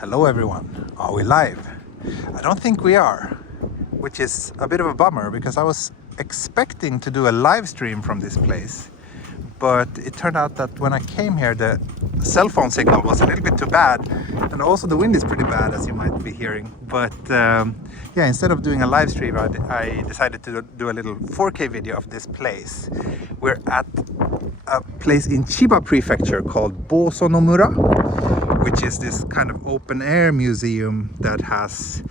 Hello everyone, are we live? I don't think we are, which is a bit of a bummer because I was expecting to do a live stream from this place, but it turned out that when I came here the cell phone signal was a little bit too bad, and also the wind is pretty bad, as you might be hearing. But yeah, instead of doing a live stream, I decided to do a little 4K video of this place. We're at a place in Chiba Prefecture called Boso-no-Mura, which is this kind of open air museum that has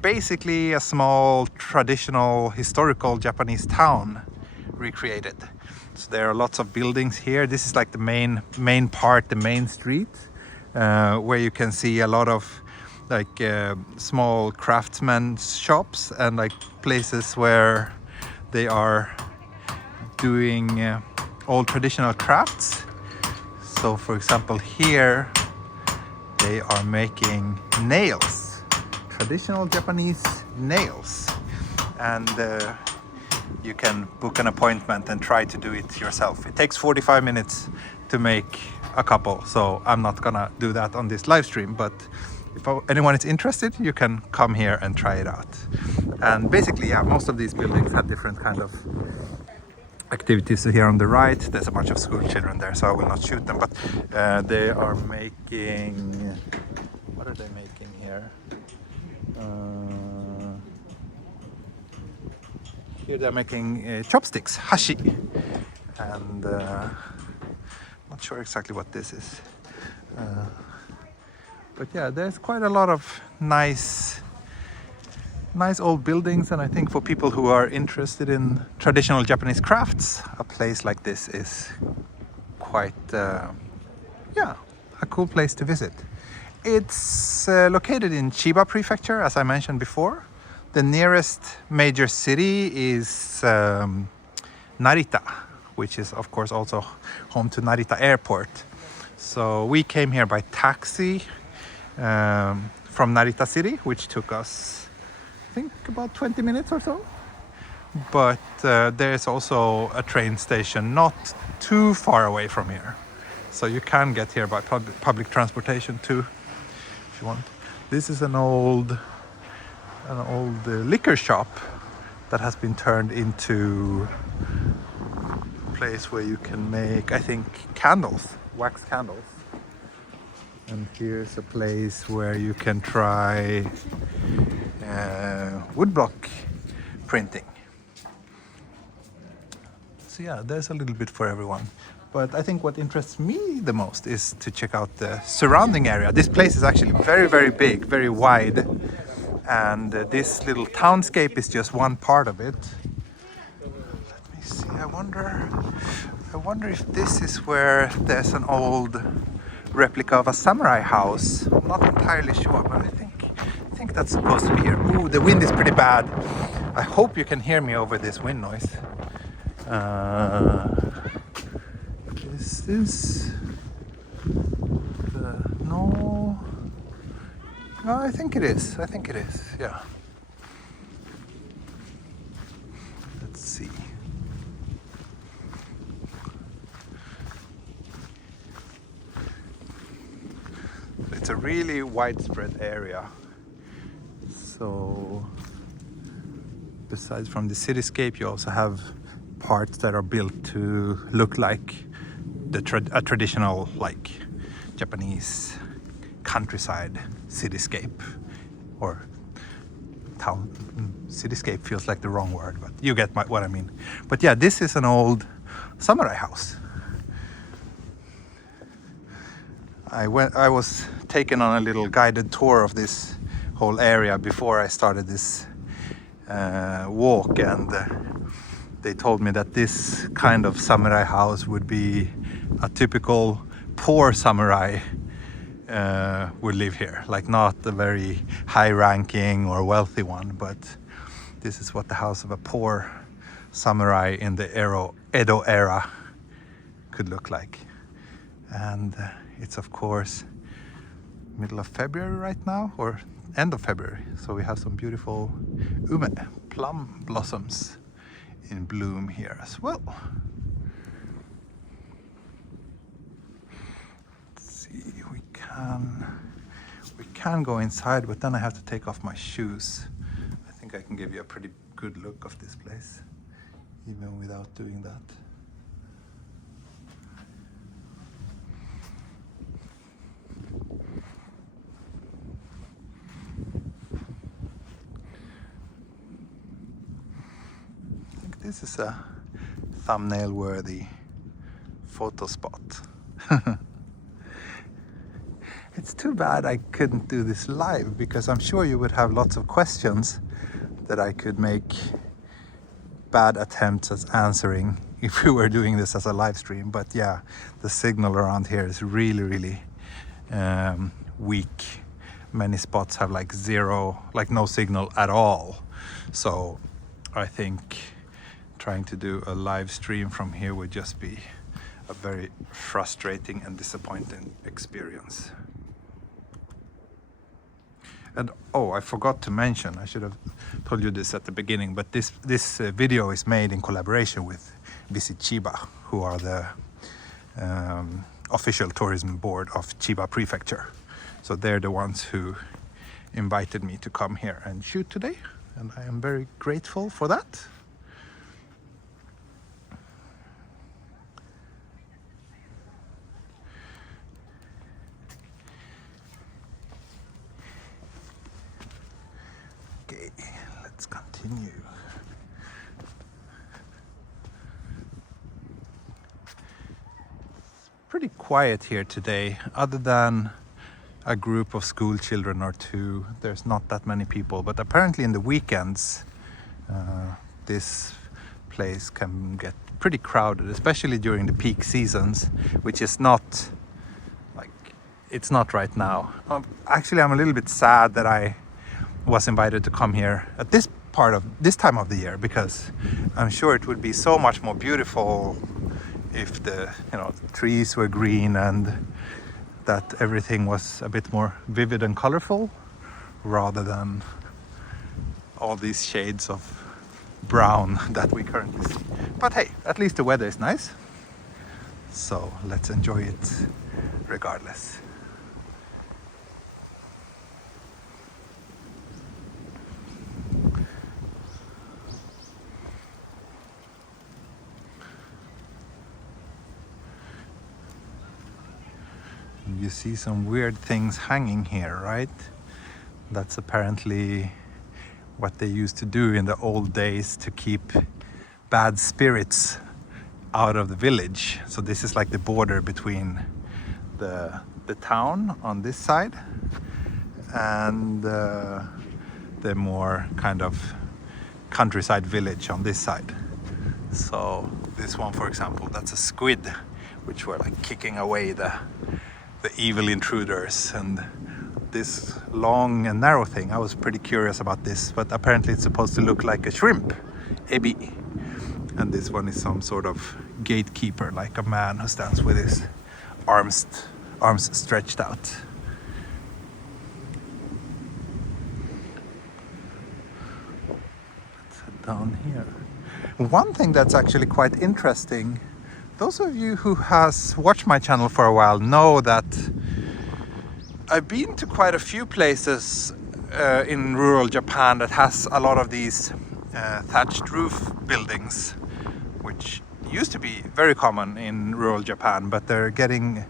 basically a small traditional historical Japanese town recreated. So there are lots of buildings here. This is like the main part, the main street, where you can see a lot of like small craftsman shops and like places where they are doing old traditional crafts. So for example, here they are making nails, traditional Japanese nails, and you can book an appointment and try to do it yourself. It takes 45 minutes to make a couple, so I'm not gonna do that on this live stream, but if anyone is interested, you can come here and try it out. And basically, yeah, most of these buildings have different kind of activities. So here on the right, there's a bunch of school children there, so I will not shoot them, but they are making, what are they making here? Here they're making chopsticks, hashi, and not sure exactly what this is. But yeah, there's quite a lot of nice old buildings, and I think for people who are interested in traditional Japanese crafts, a place like this is quite, yeah, a cool place to visit. It's located in Chiba Prefecture, as I mentioned before. The nearest major city is Narita, which is of course also home to Narita Airport. So we came here by taxi from Narita City, which took us, I think, about 20 minutes or so. But there's also a train station not too far away from here, so you can get here by public transportation too, if you want. This is an old liquor shop that has been turned into a place where you can make, I think, candles, wax candles. And here's a place where you can try woodblock printing. So yeah, there's a little bit for everyone. But I think what interests me the most is to check out the surrounding area. This place is actually very, very big, very wide. And this little townscape is just one part of it. Let me see, I wonder if this is where there's an old replica of a samurai house. I'm not entirely sure, but I think that's supposed to be here. Ooh, the wind is pretty bad. I hope you can hear me over this wind noise. Is this the, no, I think it is, yeah. Let's see. It's a really widespread area. So besides from the cityscape, you also have parts that are built to look like a traditional, like, Japanese countryside cityscape, or town. Cityscape feels like the wrong word, but you get what I mean. But yeah, this is an old samurai house. I was taken on a little guided tour of this whole area before I started this walk, and they told me that this kind of samurai house would be a typical poor samurai would live here, like not a very high-ranking or wealthy one, but this is what the house of a poor samurai in the Edo-era could look like. And it's of course middle of February right now, or end of February, so we have some beautiful ume, plum blossoms, in bloom here as well. Let's see, we can go inside, but then I have to take off my shoes. I think I can give you a pretty good look of this place, even without doing that. I think this is a thumbnail-worthy photo spot. It's too bad I couldn't do this live, because I'm sure you would have lots of questions that I could make bad attempts at answering if we were doing this as a live stream. But yeah, the signal around here is really weak. Many spots have like no signal at all. So I think trying to do a live stream from here would just be a very frustrating and disappointing experience. And oh, I forgot to mention, I should have told you this at the beginning, but this video is made in collaboration with Visit Chiba, who are the official tourism board of Chiba Prefecture. So they're the ones who invited me to come here and shoot today, and I am very grateful for that. Okay, let's continue. It's pretty quiet here today, other than a group of school children or two. There's not that many people, but apparently in the weekends this place can get pretty crowded, especially during the peak seasons, which is not like it's not right now. Actually, I'm a little bit sad that I was invited to come here at this time of the year, because I'm sure it would be so much more beautiful if the trees were green and that everything was a bit more vivid and colorful, rather than all these shades of brown that we currently see. But hey, at least the weather is nice, so let's enjoy it regardless. You see some weird things hanging here, right? That's apparently what they used to do in the old days to keep bad spirits out of the village. So this is like the border between the town on this side and the more kind of countryside village on this side. So this one, for example, that's a squid, which were like kicking away the evil intruders. And this long and narrow thing, I was pretty curious about this, but apparently it's supposed to look like a shrimp, ebi. And this one is some sort of gatekeeper, like a man who stands with his arms stretched out. Let's head down here. One thing that's actually quite interesting, those of you who has watched my channel for a while know that I've been to quite a few places in rural Japan that has a lot of these thatched roof buildings, which used to be very common in rural Japan, but they're getting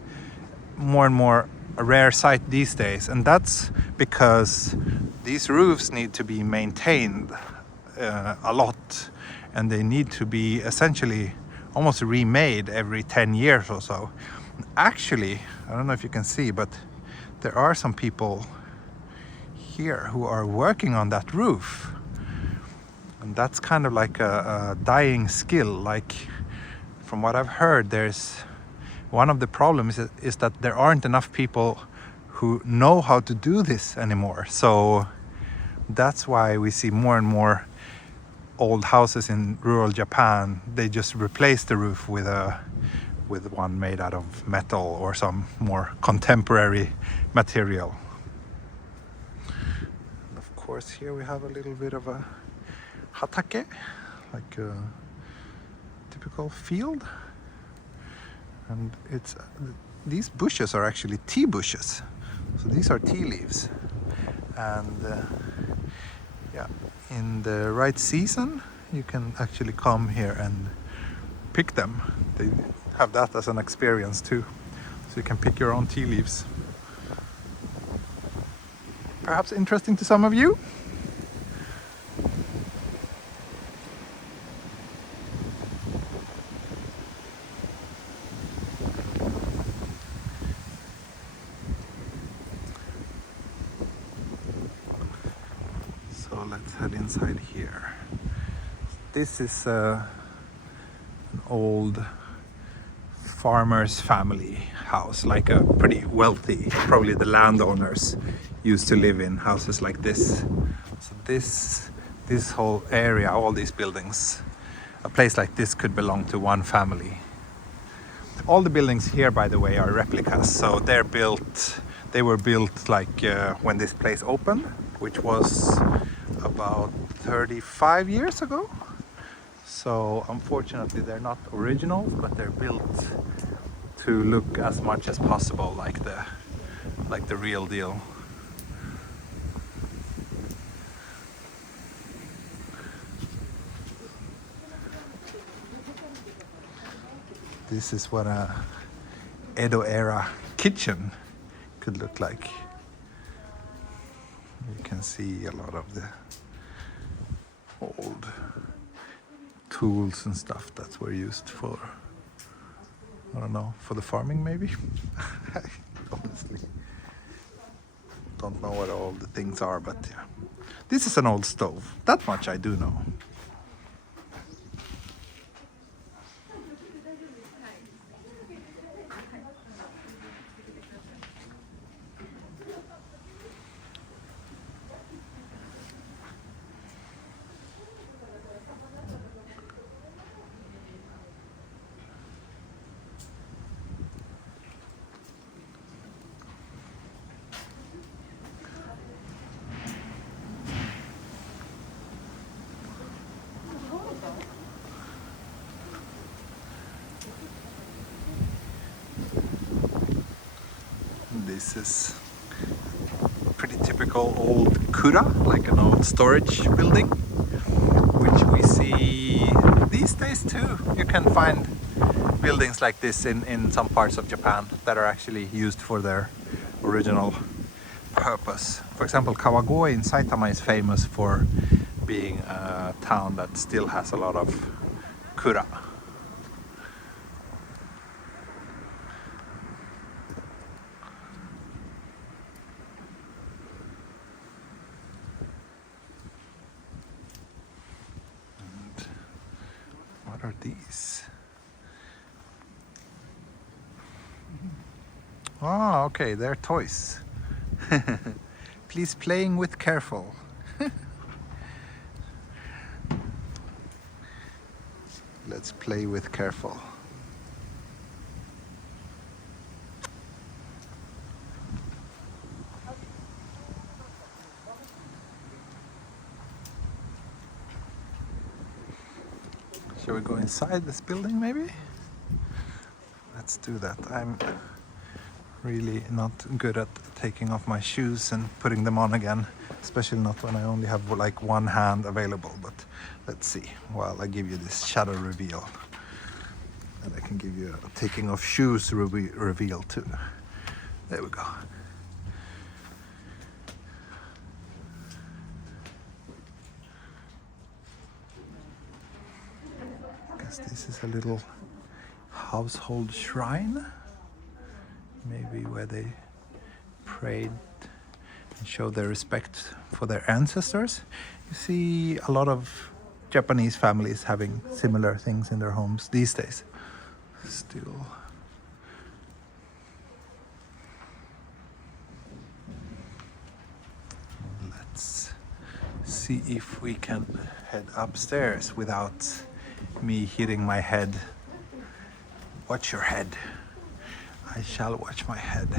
more and more a rare sight these days. And that's because these roofs need to be maintained a lot, and they need to be essentially almost remade every 10 years or so. Actually, I don't know if you can see, but there are some people here who are working on that roof. And that's kind of like a dying skill. Like, from what I've heard, there's one of the problems is that there aren't enough people who know how to do this anymore. So that's why we see more and more old houses in rural Japan. They just replace the roof with one made out of metal or some more contemporary material. And of course, here we have a little bit of a hatake, like a typical field. And these bushes are actually tea bushes. So these are tea leaves. And yeah, in the right season you can actually come here and pick them. They have that as an experience too, so you can pick your own tea leaves. Perhaps interesting to some of you. So let's head inside here. This is an old farmer's family house, like a pretty wealthy, probably the landowners used to live in houses like this. So this whole area, all these buildings, a place like this could belong to one family. All the buildings here, by the way, are replicas, so they were built like when this place opened, which was about 35 years ago. So unfortunately they're not originals, but they're built to look as much as possible like the real deal. This is what a Edo-era kitchen could look like. You can see a lot of the old tools and stuff that were used for, I don't know, for the farming maybe? I honestly don't know what all the things are, but yeah. This is an old stove, that much I do know. This is pretty typical old kura, like an old storage building, which we see these days too. You can find buildings like this in some parts of Japan that are actually used for their original purpose. For example, Kawagoe in Saitama is famous for being a town that still has a lot of kura. What are these? Oh, okay, they're toys. Please playing with careful. Let's play with careful. Shall we go inside this building maybe? Let's do that. I'm really not good at taking off my shoes and putting them on again, especially not when I only have like one hand available. But let's see, while I give you this shadow reveal, and I can give you a taking off shoes reveal too. There we go. This is a little household shrine, maybe where they prayed and showed their respect for their ancestors. You see a lot of Japanese families having similar things in their homes these days still. Let's see if we can head upstairs without me hitting my head. Watch your head. I shall watch my head.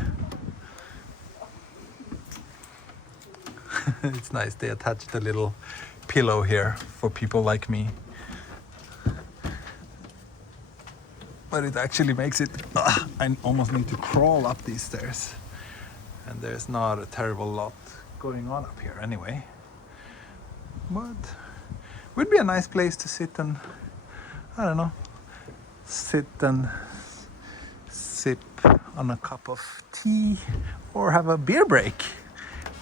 It's nice, they attached a little pillow here for people like me. But it actually makes it, I almost need to crawl up these stairs. And there's not a terrible lot going on up here anyway. But would be a nice place to sit and, I don't know, sit and sip on a cup of tea or have a beer break,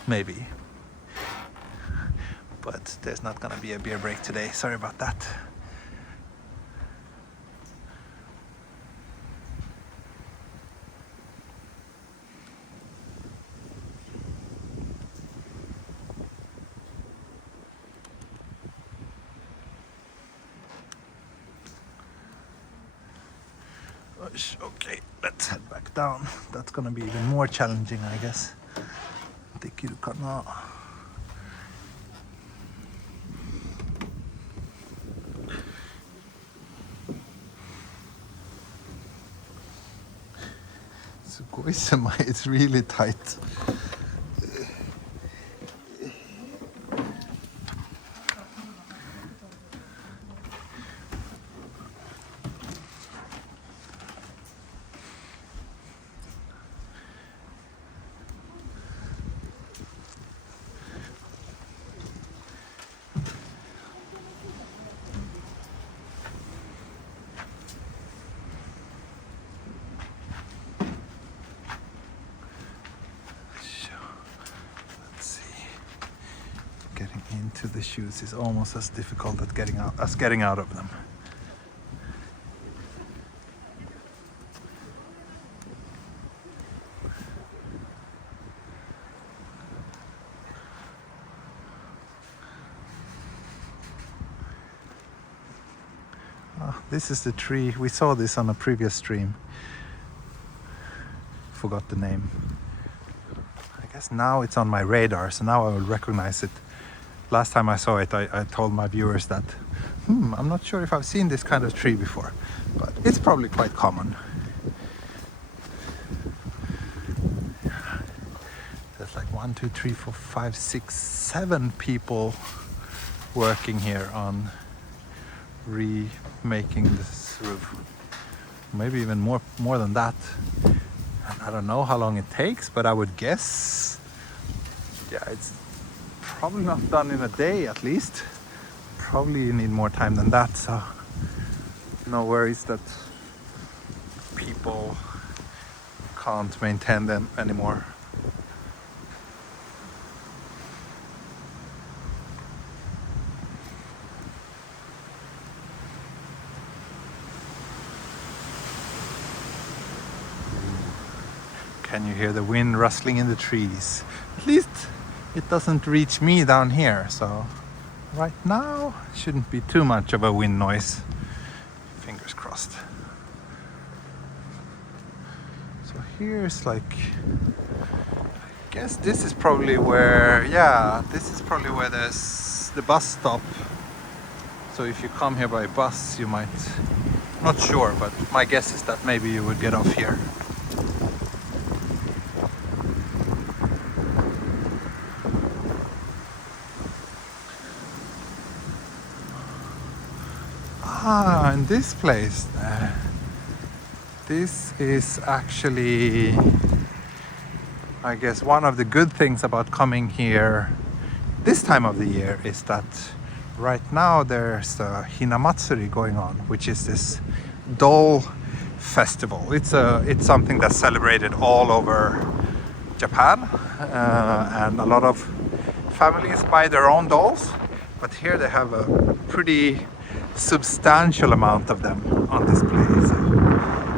maybe. But there's not gonna be a beer break today, sorry about that. Okay, let's head back down. That's gonna be even more challenging, I guess. できるかな? It's really tight. Getting into the shoes is almost as difficult as getting out of them. This is the tree. We saw this on a previous stream. Forgot the name. I guess now it's on my radar, so now I will recognize it. Last time I saw it, I told my viewers that I'm not sure if I've seen this kind of tree before, but it's probably quite common. There's like 1, 2, 3, 4, 5, 6, 7 people working here on remaking this roof. Maybe even more than that. And I don't know how long it takes, but I would guess, yeah, it's probably not done in a day at least. Probably you need more time than that, so no worries that people can't maintain them anymore. Can you hear the wind rustling in the trees? At least it doesn't reach me down here, so right now shouldn't be too much of a wind noise. Fingers crossed. So here's like, I guess this is probably where, yeah, this is probably where there's the bus stop. So if you come here by bus, you might, not sure, but my guess is that maybe you would get off here. And this place, this is actually, I guess, one of the good things about coming here this time of the year is that right now there's a Hinamatsuri going on, which is this doll festival. It's something that's celebrated all over Japan, and a lot of families buy their own dolls, but here they have a pretty substantial amount of them on display. So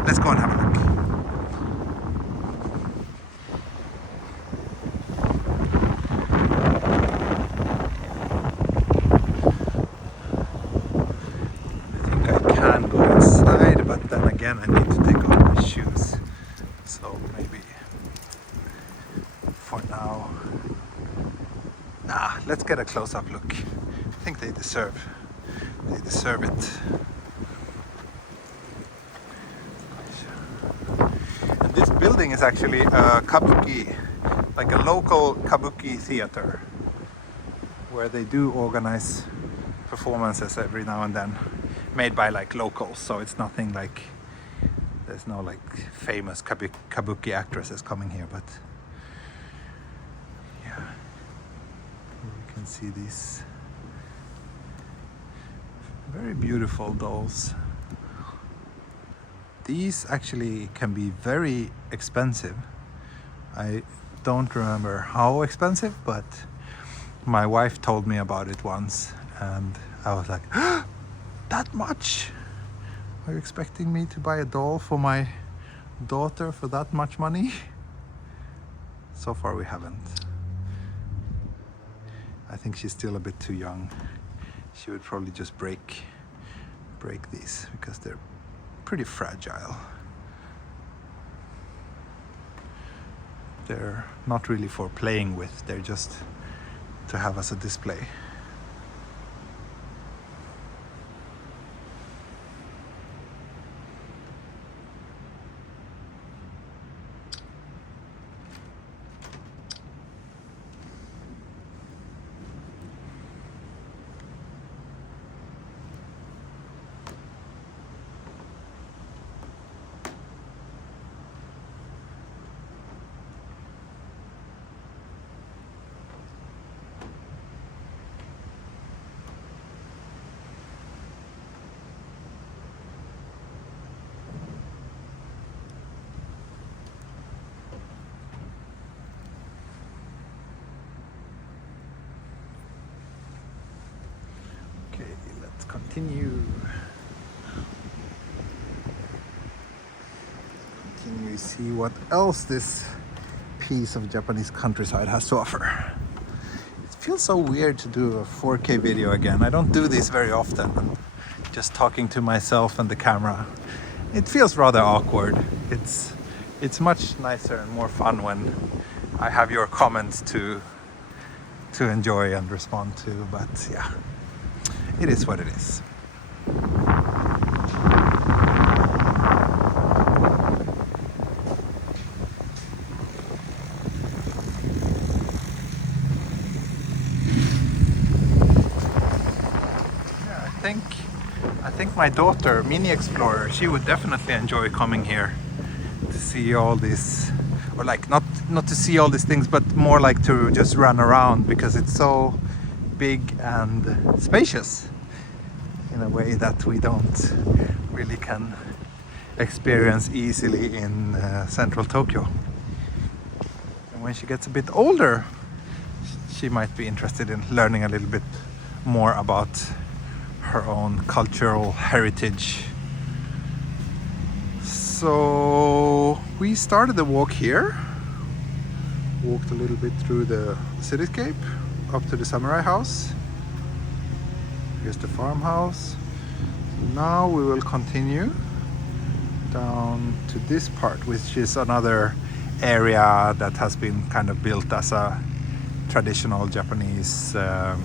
let's go and have a look. I think I can go inside, but then again I need to take off my shoes. So maybe for now, let's get a close-up look. I think they deserve it. And this building is actually a kabuki, like a local kabuki theater, where they do organize performances every now and then, made by like locals. So it's nothing like, there's no like famous kabuki actresses coming here, but yeah. can see these very beautiful dolls. These actually can be very expensive. I don't remember how expensive, but my wife told me about it once and I was like, that much? Are you expecting me to buy a doll for my daughter for that much money? So far we haven't. I think she's still a bit too young. She would probably just break these because they're pretty fragile. They're not really for playing with, they're just to have as a display. Continue see what else this piece of Japanese countryside has to offer. It feels so weird to do a 4K video again. I don't do this very often. I'm just talking to myself and the camera. It feels rather awkward. It's much nicer and more fun when I have your comments to enjoy and respond to, but yeah. It is what it is. Yeah, I think my daughter, Mini Explorer, she would definitely enjoy coming here to see all these, or like not to see all these things, but more like to just run around because it's so big and spacious in a way that we don't really can experience easily in central Tokyo. And when she gets a bit older, she might be interested in learning a little bit more about her own cultural heritage. So we started the walk here, walked a little bit through the cityscape up to the samurai house. Here's the farmhouse. Now we will continue down to this part, which is another area that has been kind of built as a traditional Japanese, how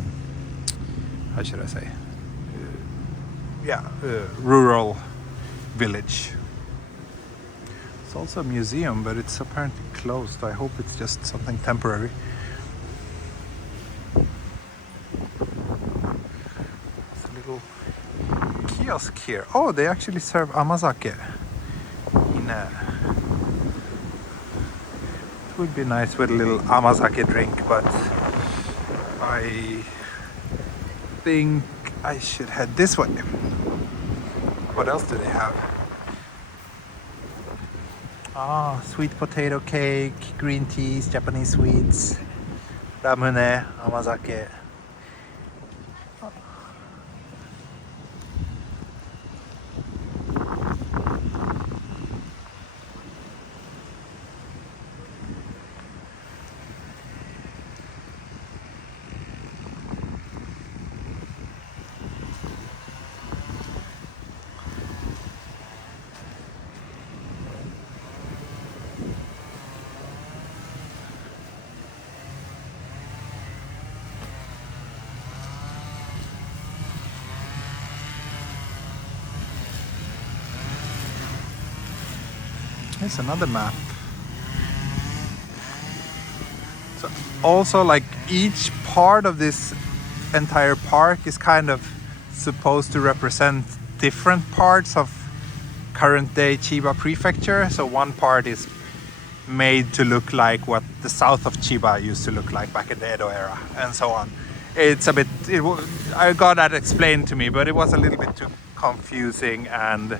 should I say? Rural village. It's also a museum, but it's apparently closed. I hope it's just something temporary. Kiosk here. Oh, they actually serve amazake in a... It would be nice with a little amazake drink, but I think I should head this way. What else do they have? Ah, sweet potato cake, green teas, Japanese sweets, ramune, amazake. Here's another map. So also, like, each part of this entire park is kind of supposed to represent different parts of current day Chiba Prefecture. So one part is made to look like what the south of Chiba used to look like back in the Edo-era, and so on. it's a bit, I got that explained to me, but it was a little bit too confusing and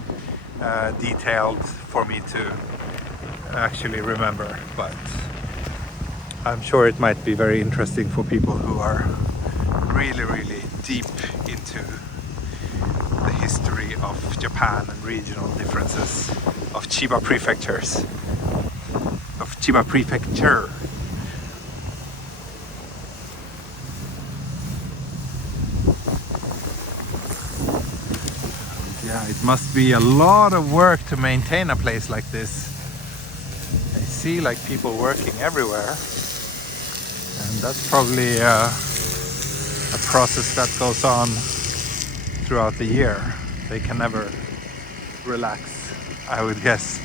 detailed for me to actually remember. But I'm sure it might be very interesting for people who are really, really deep into the history of Japan and regional differences of Chiba prefectures, of Chiba prefecture. Yeah, it must be a lot of work to maintain a place like this. I see like people working everywhere, and that's probably a process that goes on throughout the year. They can never relax, I would guess.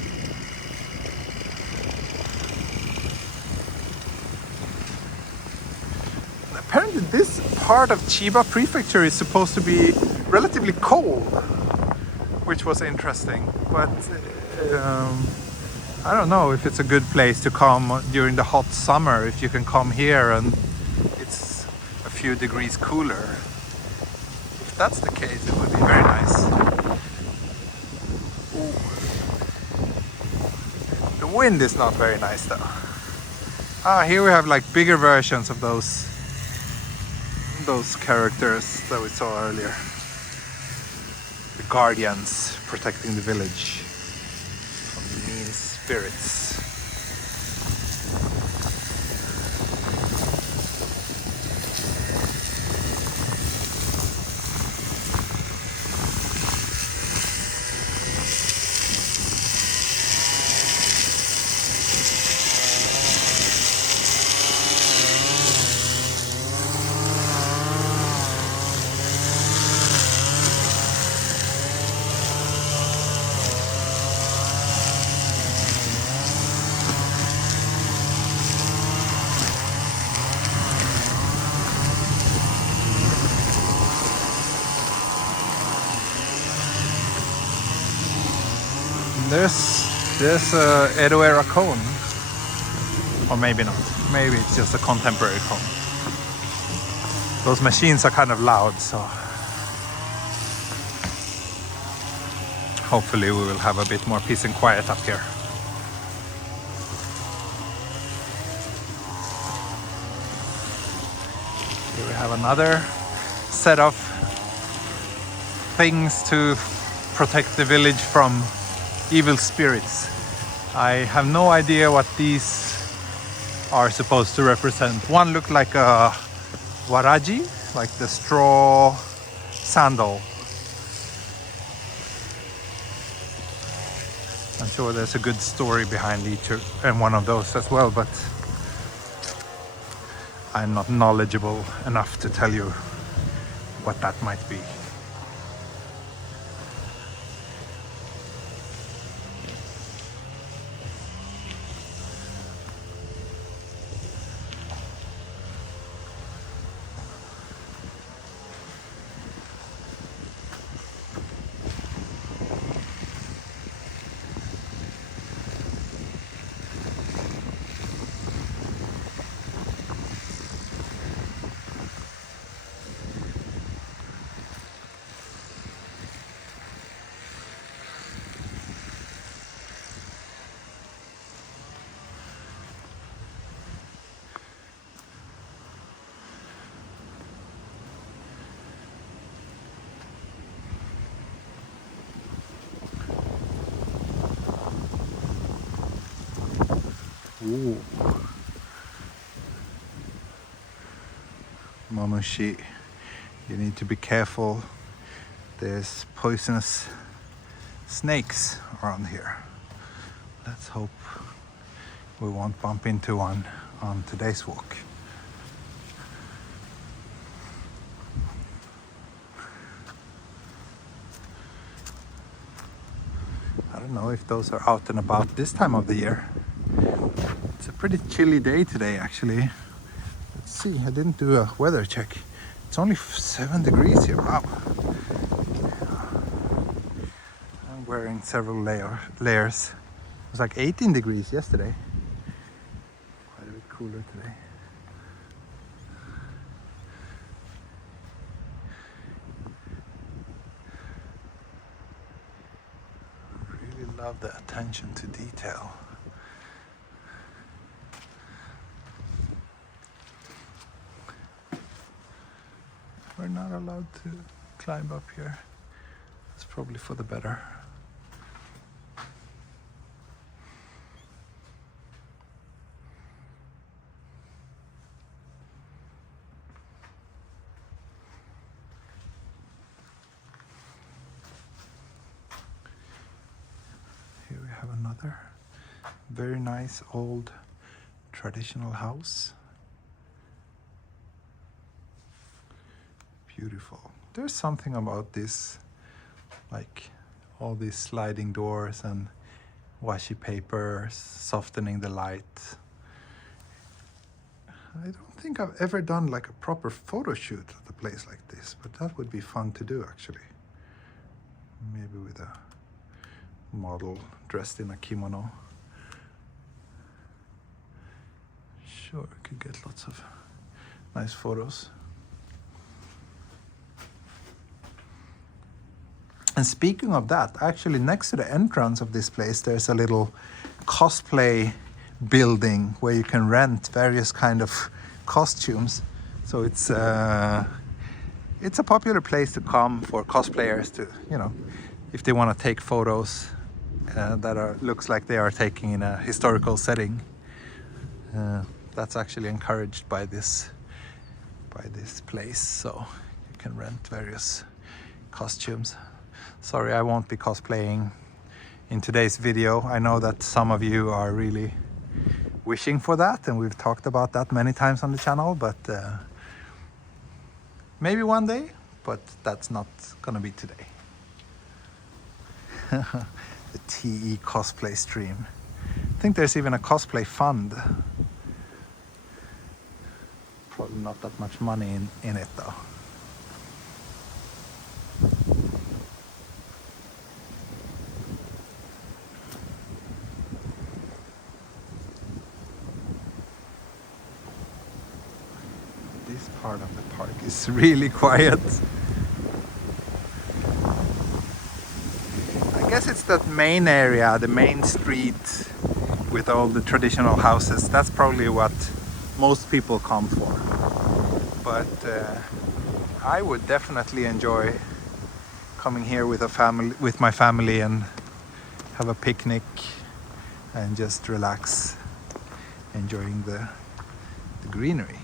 Apparently this part of Chiba prefecture is supposed to be relatively cold, which was interesting, but I don't know if it's a good place to come during the hot summer, if you can come here and it's a few degrees cooler. If that's the case, it would be very nice. Ooh. The wind is not very nice though. Ah, here we have like bigger versions of those characters that we saw earlier. The guardians protecting the village from the mean spirits. There's a Edo-era cone, or maybe not. Maybe it's just a contemporary cone. Those machines are kind of loud, so hopefully we will have a bit more peace and quiet up here. Here we have another set of things to protect the village from evil spirits. I have no idea what these are supposed to represent. One looked like a waraji, like the straw sandal. I'm sure there's a good story behind each and one of those as well, but I'm not knowledgeable enough to tell you what that might be. Ooh. Mamushi, you need to be careful. There's poisonous snakes around here. Let's hope we won't bump into one on today's walk. I don't know if those are out and about this time of the year. It's a pretty chilly day today, actually. Let's see, I didn't do a weather check. It's only 7 degrees here, wow. I'm wearing several layers. It was like 18 degrees yesterday. Quite a bit cooler today. love the attention to detail. We're not allowed to climb up here. It's probably for the better. Here we have another very nice old traditional house. Beautiful. There's something about this, like all these sliding doors and washi papers softening the light. I don't think I've ever done like a proper photo shoot at a place like this, but that would be fun to do actually. Maybe with a model dressed in a kimono. Sure, I could get lots of nice photos. And speaking of that, actually next to the entrance of this place, there's a little cosplay building where you can rent various kind of costumes. So it's a popular place to come for cosplayers to, you know, if they want to take photos that looks like they are taking in a historical setting. That's actually encouraged by this place, so you can rent various costumes. Sorry, I won't be cosplaying in today's video. I know that some of you are really wishing for that, and we've talked about that many times on the channel, but maybe one day, but that's not gonna be today. The TE cosplay stream. I think there's even a cosplay fund. Probably not that much money in it though. This part of the park is really quiet. I guess it's that main area, the main street with all the traditional houses. That's probably what most people come for. But I would definitely enjoy coming here with my family and have a picnic and just relax, enjoying the greenery.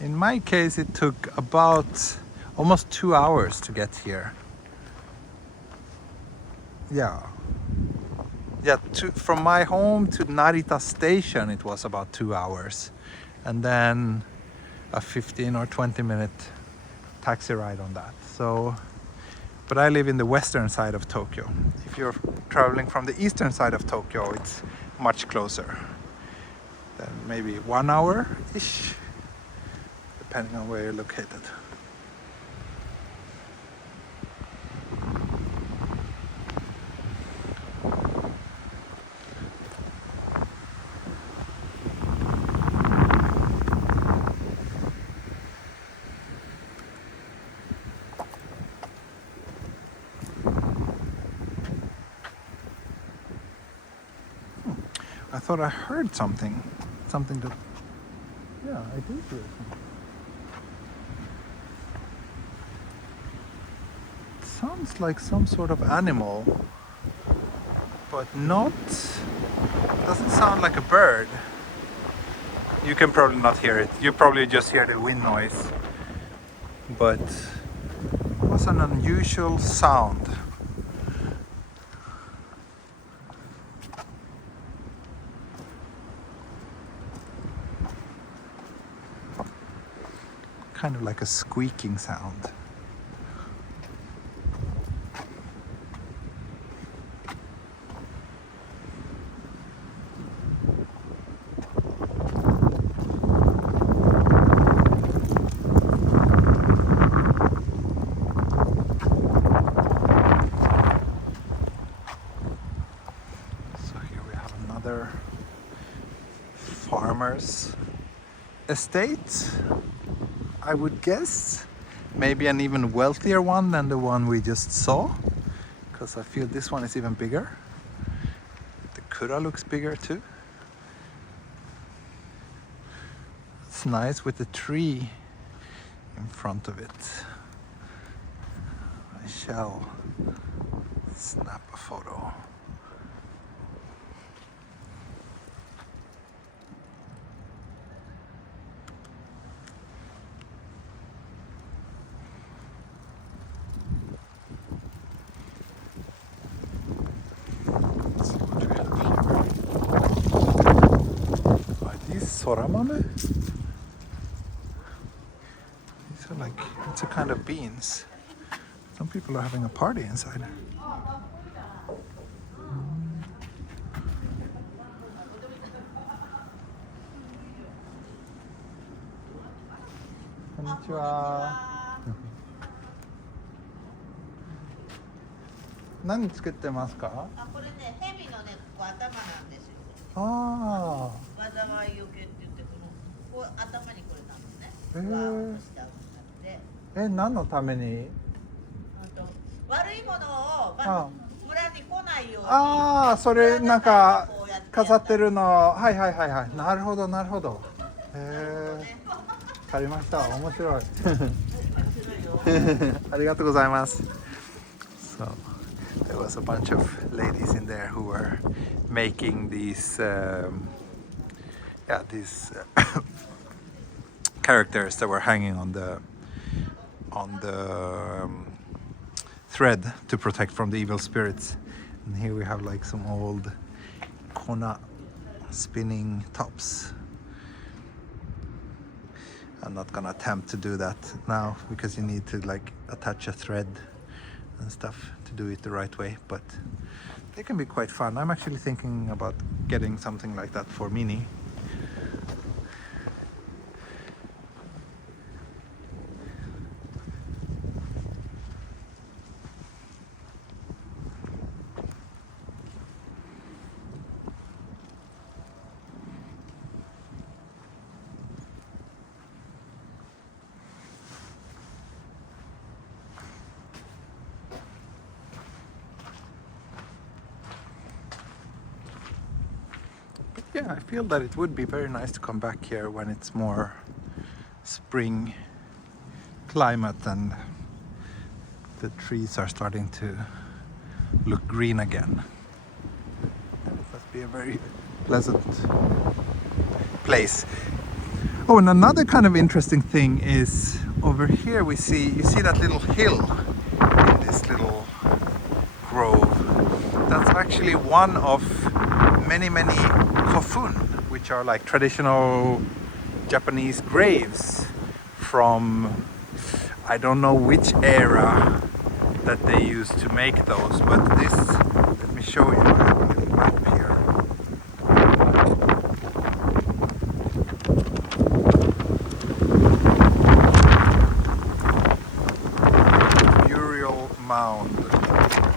In my case, it took about almost 2 hours to get here. Yeah, from my home to Narita station it was about 2 hours, and then a 15 or 20 minute taxi ride on that. So, but I live in the western side of Tokyo. If you're traveling from the eastern side of Tokyo, it's much closer. Then maybe 1 hour-ish, depending on where you're located. I thought I heard something that, yeah, I did hear something. It sounds like some sort of animal, but doesn't sound like a bird. You can probably not hear it. You probably just hear the wind noise. But it was an unusual sound. Kind of like a squeaking sound. So here we have another farmer's estate, I would guess. Maybe an even wealthier one than the one we just saw, because I feel this one is even bigger. The Kura looks bigger too. It's nice with the tree in front of it. I shall snap a photo. Let's see what we have here. Are these soramame? These are like, it's a kind of beans. Some people are having a party inside. Konnichiwa. 何作ってますか？あ、これね、蛇のね、ここ頭なんですよ。あ災いよけって言って、こう頭にこれなんですね。ー。ワーッとしてあるので、何のために？悪いものを、あ村に来ないように。あー、それなんか飾ってるの。はいはいはいはい。なるほどなるほど。わかりました。面白い。ありがとうございます。So, there was a bunch of ladies in there who were making these, characters that were hanging on the thread to protect from the evil spirits. And here we have like some old kona spinning tops. I'm not gonna attempt to do that now because you need to like attach a thread and stuff to do it the right way, but they can be quite fun. I'm actually thinking about getting something like that for Mini. Yeah, I feel that it would be very nice to come back here when it's more spring climate and the trees are starting to look green again. It must be a very pleasant place. Oh, and another kind of interesting thing is over here you see that little hill in this little grove. That's actually one of many kofun, which are like traditional Japanese graves from I don't know which era that they used to make those, but this, let me show you, I have a little map here. Burial mound.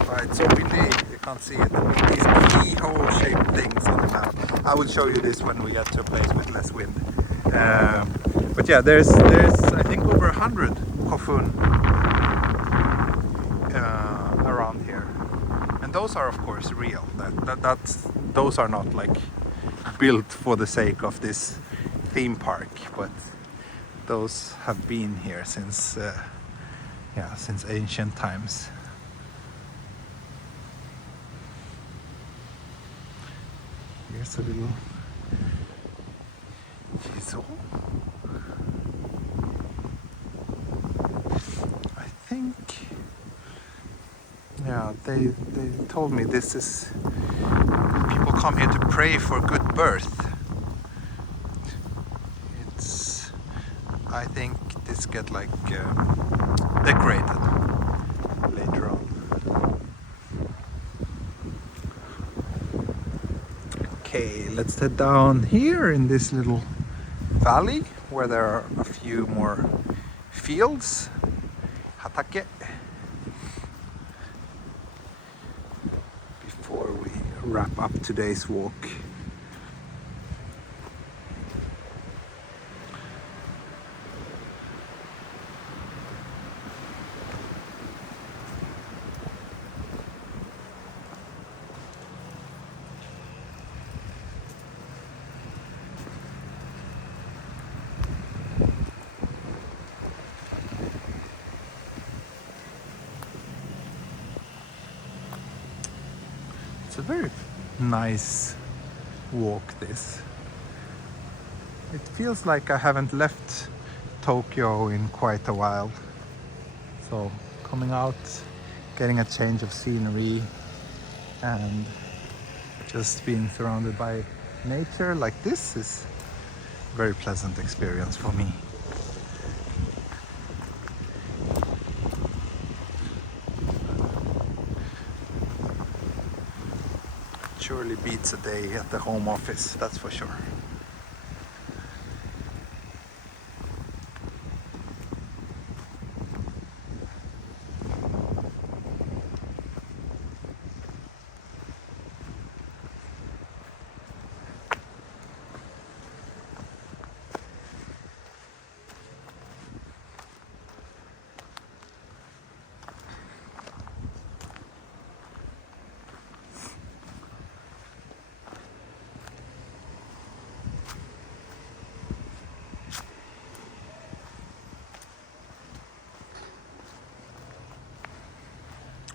Right, so windy, you can't see it. These keyhole shaped things on the map. I will show you this when we get to a place with less wind. But yeah, there's I think over 100 kofun around here, and those are of course real. Those are not like built for the sake of this theme park, but those have been here since since ancient times. Here's a little Jizo. I think, yeah, they told me this is, people come here to pray for good birth. It's, I think this get like decorated later on. Okay, let's head down here in this little valley where there are a few more fields. Hatake. Before we wrap up today's walk. It's a very nice walk, this. It feels like I haven't left Tokyo in quite a while. So coming out, getting a change of scenery, and just being surrounded by nature like this is a very pleasant experience for me. Surely beats a day at the home office, that's for sure.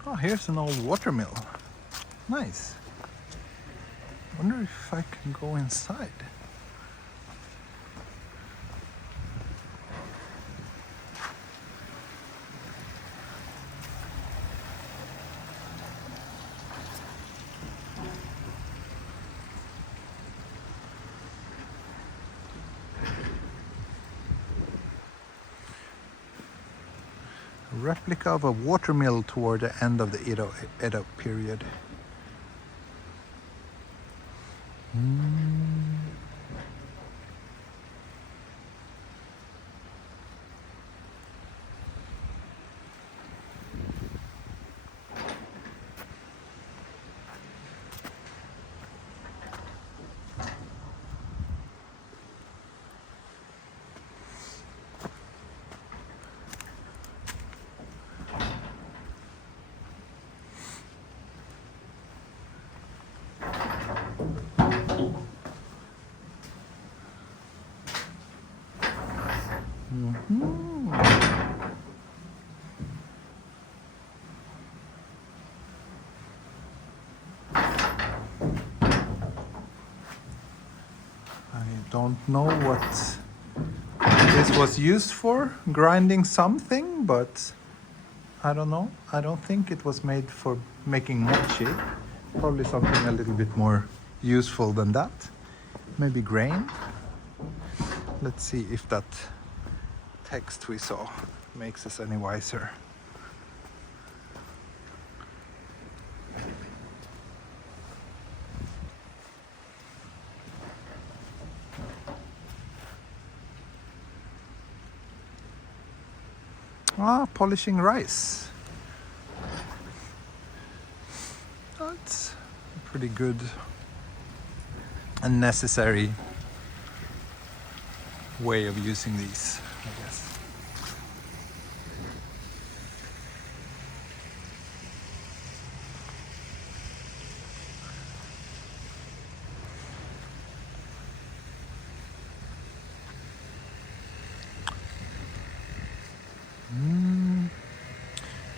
Oh, here's an old watermill. Nice. Wonder if I can go inside. A replica of a watermill toward the end of the Edo period. I don't know what this was used for, grinding something, but I don't know. I don't think it was made for making mochi. Probably something a little bit more useful than that. Maybe grain. Let's see if that text we saw makes us any wiser. Ah, polishing rice. That's a pretty good and necessary way of using these, I guess.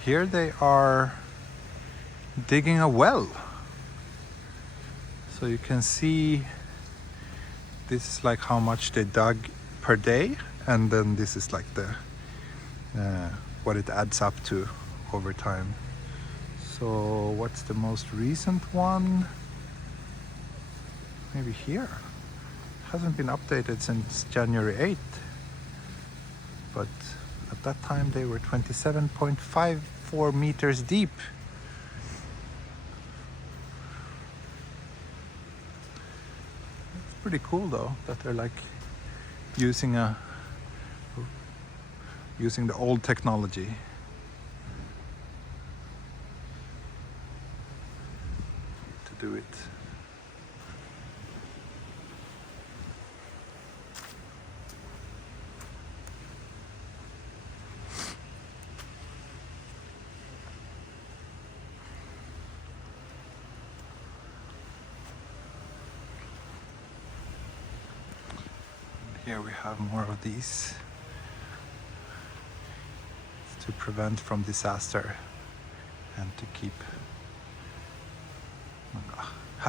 Here they are digging a well. So you can see this is like how much they dug per day, and then this is like the what it adds up to over time. So what's the most recent one? Maybe here. Hasn't been updated since January 8th. But at that time they were 27.54 meters deep. It's pretty cool though that they're like using the old technology to do it. Here we have more of these to prevent from disaster and to keep, oh God,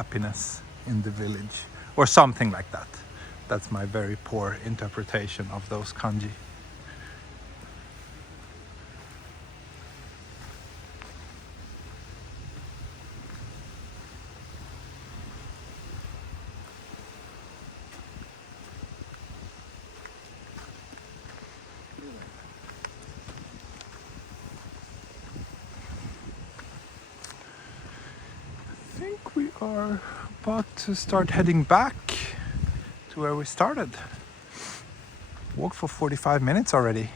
happiness in the village, or something like that. That's my very poor interpretation of those kanji. I think we are about to start heading back to where we started. Walked for 45 minutes already.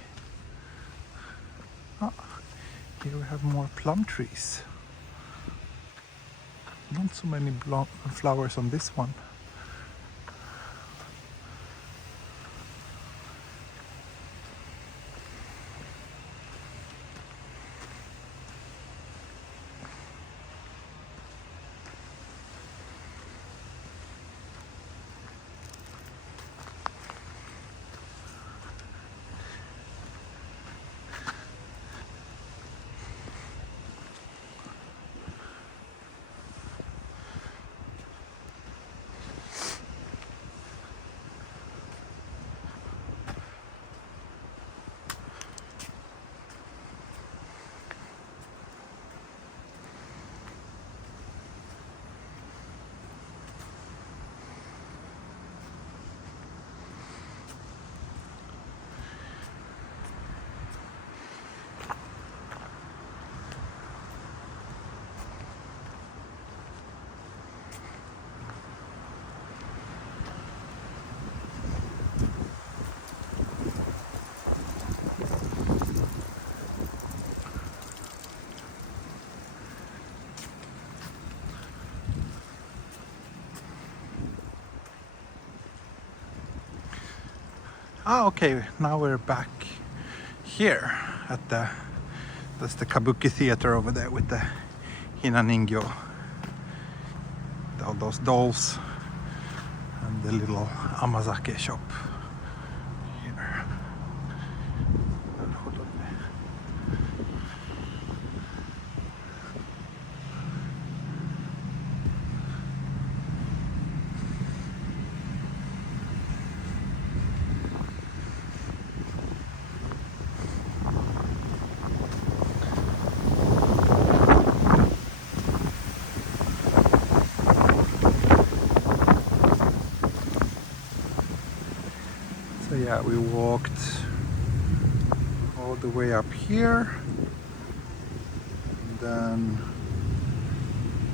Oh, here we have more plum trees. Not so many flowers on this one. Ah, okay, now we're back here at that's the Kabuki theater over there with the Hina Ningyo, all those dolls, and the little Amazake shop here. So yeah, we walked all the way up here, and then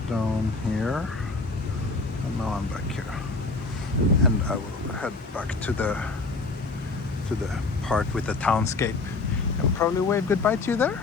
down here, and now I'm back here. And I will head back to the part with the townscape and probably wave goodbye to you there.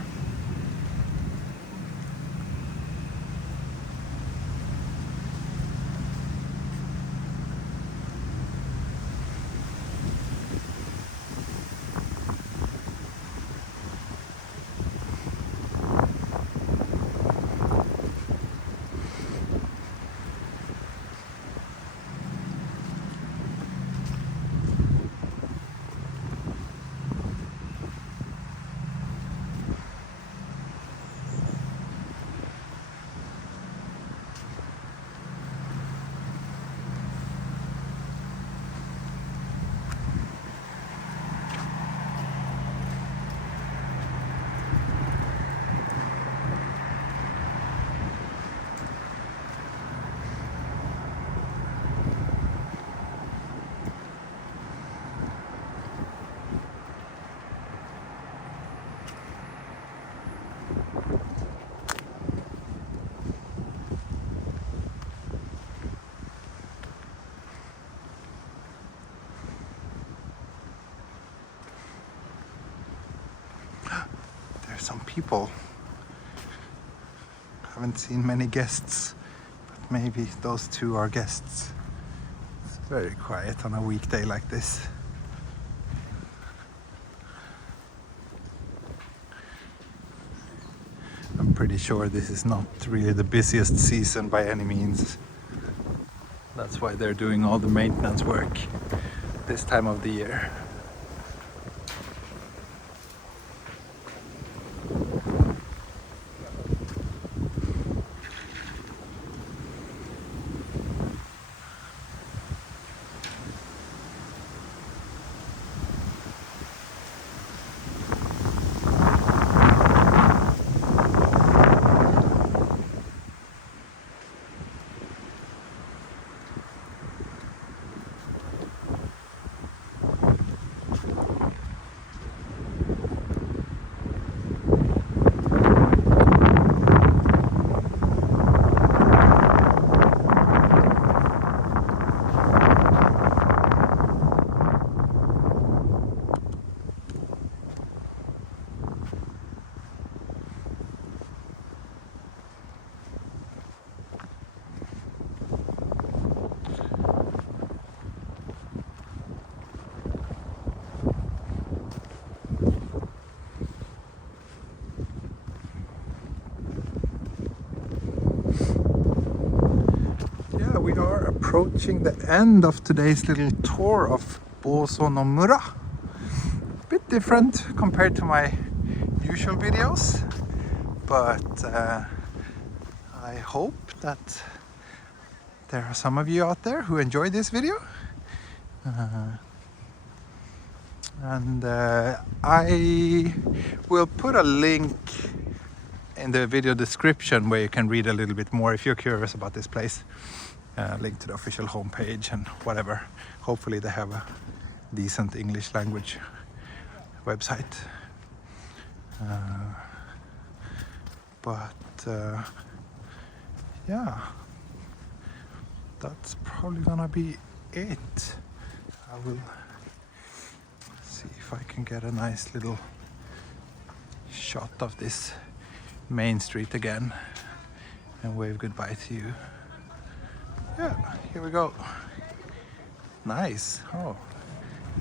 Some people. Haven't seen many guests, but maybe those two are guests. It's very quiet on a weekday like this. I'm pretty sure this is not really the busiest season by any means. That's why they're doing all the maintenance work this time of the year. we are approaching the end of today's little tour of Boso-no-Mura. A bit different compared to my usual videos, but I hope that there are some of you out there who enjoyed this video. And I will put a link in the video description where you can read a little bit more if you're curious about this place. Link to the official homepage and whatever. Hopefully they have a decent English language website. Yeah, that's probably gonna be it. I will see if I can get a nice little shot of this main street again and wave goodbye to you. Yeah, here we go. Nice. Oh,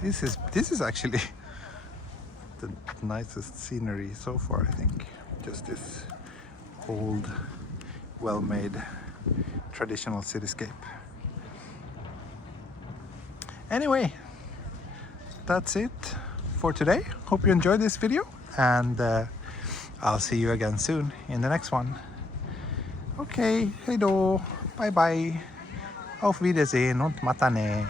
this is actually the nicest scenery so far, I think. Just this old, well-made, traditional cityscape. Anyway, that's it for today. Hope you enjoyed this video, and I'll see you again soon in the next one. Okay, hej då, bye bye, auf Wiedersehen und mata ne.